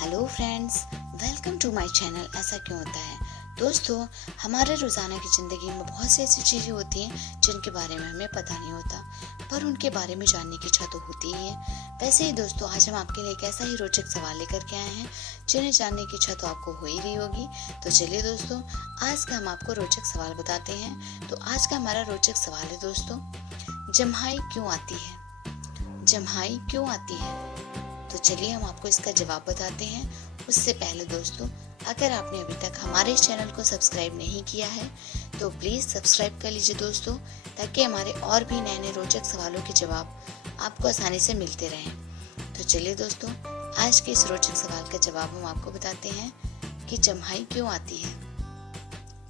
Hello friends, welcome to my channel. ऐसा क्यों होता है दोस्तों, हमारे रोज़ाना की ज़िंदगी में बहुत सी ऐसी चीज़ें होती हैं जिनके बारे में हमें पता नहीं होता, पर उनके बारे में जानने की इच्छा तो होती ही है। वैसे ही दोस्तों, आज हम आपके लिए एक ऐसा ही रोचक सवाल लेकर के आए हैं जिन्हें जानने की इच्छा तो आपको हो ही रही होगी। तो चलिए दोस्तों, आज का हम आपको रोचक सवाल बताते हैं। तो आज का हमारा रोचक सवाल है दोस्तों, जम्हाई क्यों आती है? जम्हाई क्यों आती है? तो चलिए हम आपको इसका जवाब बताते हैं। उससे पहले दोस्तों, अगर आपने अभी तक हमारे इस चैनल को सब्सक्राइब नहीं किया है तो प्लीज़ सब्सक्राइब कर लीजिए दोस्तों, ताकि हमारे और भी नए नए रोचक सवालों के जवाब आपको आसानी से मिलते रहें। तो चलिए दोस्तों, आज के इस रोचक सवाल का जवाब हम आपको बताते हैं कि जम्हाई क्यों आती है।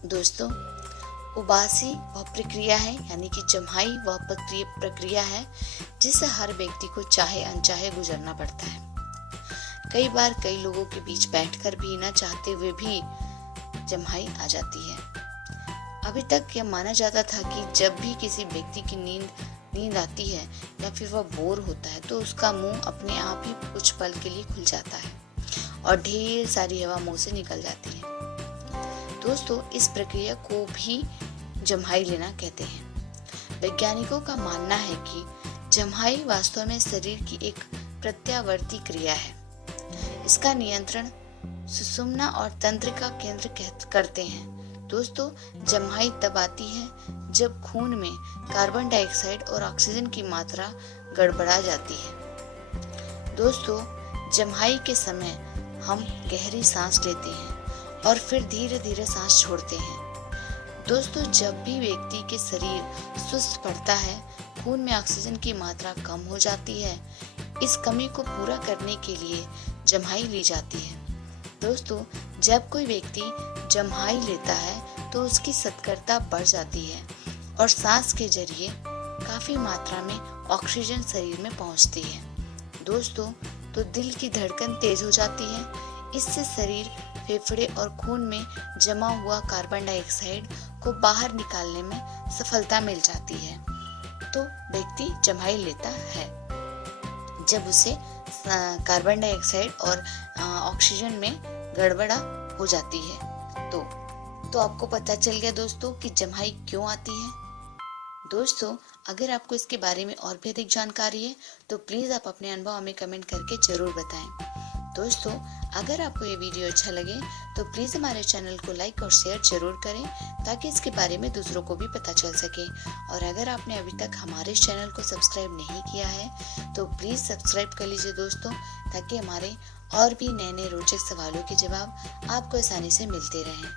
दोस्तों, उबासी वह प्रक्रिया है, यानी कि जम्हाई वह प्रक्रिया है जिससे हर व्यक्ति को चाहे अनचाहे गुजरना पड़ता है। कई बार कई लोगों के बीच बैठकर भी न चाहते हुए भी जम्हाई आ जाती है। अभी तक यह माना जाता था कि जब भी किसी व्यक्ति की नींद आती है या फिर वह बोर होता है तो उसका मुंह अपने आप ही कुछ पल के लिए खुल जाता है और ढेर सारी हवा मुंह से निकल जाती है। दोस्तों, इस प्रक्रिया को भी जम्हाई लेना कहते हैं। वैज्ञानिकों का मानना है कि जम्हाई वास्तव में शरीर की एक प्रत्यावर्ती क्रिया है। इसका नियंत्रण सुषुम्ना और तंत्रिका केंद्र करते हैं। दोस्तों, जम्हाई तब आती है जब खून में कार्बन डाइऑक्साइड और ऑक्सीजन की मात्रा गड़बड़ा जाती है। दोस्तों, जम्हाई के समय हम गहरी सांस लेते हैं और फिर धीरे धीरे सांस छोड़ते हैं। दोस्तों, जब भी व्यक्ति के शरीर सुस्त पड़ता है, खून में ऑक्सीजन की मात्रा कम हो जाती है। इस कमी को पूरा करने के लिए जम्हाई ली जाती है। दोस्तों, जब कोई व्यक्ति जम्हाई लेता है तो उसकी सतर्कता बढ़ जाती है और सांस के जरिए काफी मात्रा में ऑक्सीजन शरीर में पहुंचती है। दोस्तों, तो दिल की धड़कन तेज हो जाती है। इससे शरीर, फेफड़े और खून में जमा हुआ कार्बन डाइऑक्साइड को बाहर निकालने में सफलता मिल जाती है। तो व्यक्ति जम्हाई लेता है जब उसे कार्बन डाइऑक्साइड और ऑक्सीजन में गड़बड़ा हो जाती है। तो आपको पता चल गया दोस्तों कि जम्हाई क्यों आती है। दोस्तों, अगर आपको इसके बारे में और भी अधिक जानकारी है तो प्लीज आप अपने अनुभव हमें कमेंट करके जरूर बताएं। दोस्तों, अगर आपको ये वीडियो अच्छा लगे तो प्लीज़ हमारे चैनल को लाइक और शेयर जरूर करें, ताकि इसके बारे में दूसरों को भी पता चल सके। और अगर आपने अभी तक हमारे इस चैनल को सब्सक्राइब नहीं किया है तो प्लीज़ सब्सक्राइब कर लीजिए दोस्तों, ताकि हमारे और भी नए नए रोचक सवालों के जवाब आपको आसानी से मिलते रहें।